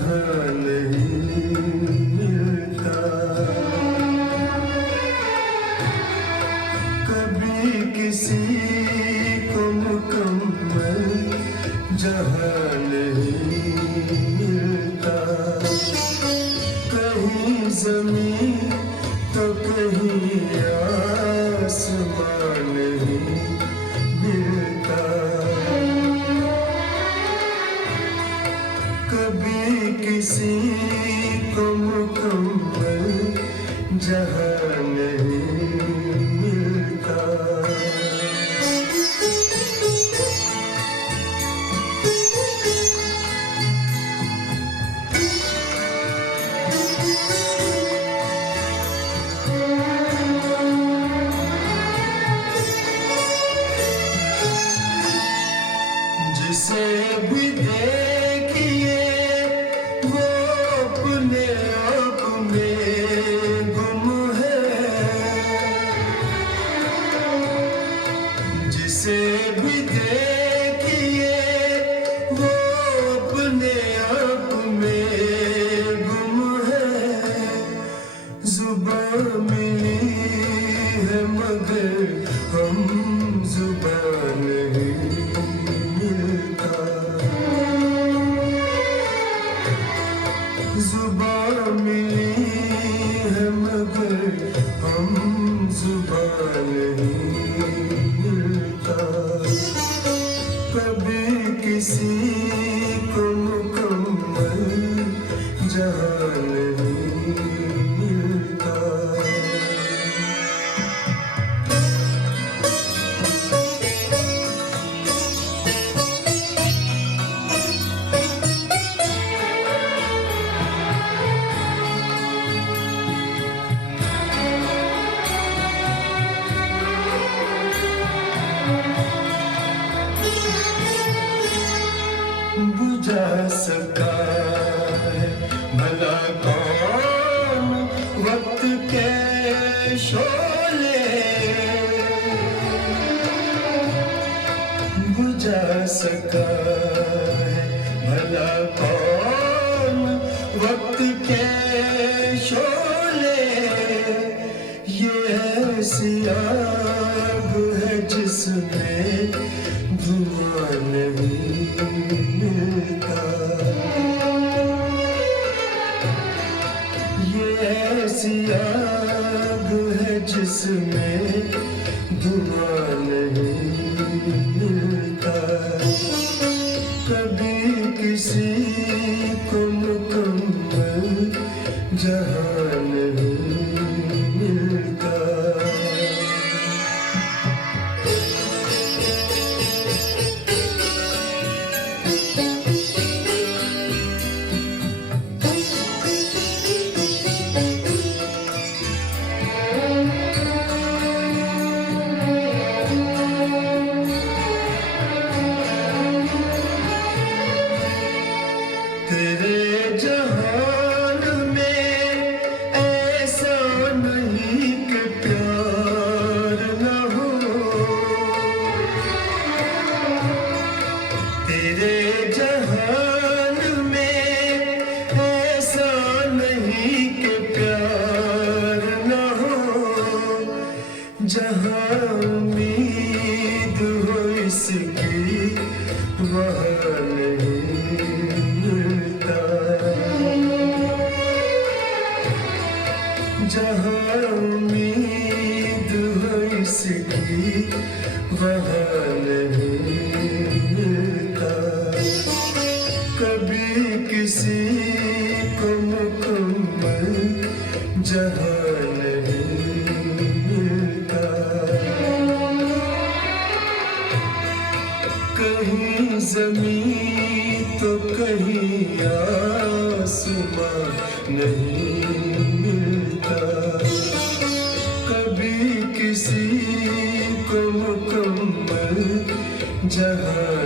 जहाँ नहीं मिलता। कभी किसी को मुकम्मल जहाँ नहीं मिलता। कहीं ज़मीं तो कहीं आसमान नहीं मिलता। कभी किसी को मुकम्मल जहाँ नहीं मिलता। जिसे भी देखिए वो अपने आप में गुम है। जिसे भी देखिए वो अपने आप में गुम है। जुबान मिली है मगर हम जुबान नहीं मिलता। जुबान मिली है मगर हम जुबान नहीं मिलता। कभी किसी को मुकम्मल जहाँ नहीं मिलता। बुझा सका है भला कौन वक्त के शोले। बुझा सका है भला कौन वक्त के शोले। ये ऐसी आग है जिसमें धुआं नहीं मिलता। ये ऐसी आग है जिसमें धुआं नहीं मिलता। कभी किसी को मुकम्मल जहाँ नहीं मिलता। तेरे जहान में ऐसा नहीं कि प्यार न हो। तेरे जहान में ऐसा नहीं कि प्यार न हो। जहाँ उम्मीद हो इसकी वहाँ नहीं मिलता। जहाँ उम्मीद हो इसकी वहाँ नहीं मिलता। कभी किसी को मुकम्मल जहाँ नहीं मिलता। कहीं ज़मीं तो कहीं आसमां नहीं मिलता। कभी किसी को मुकम्मल जहाँ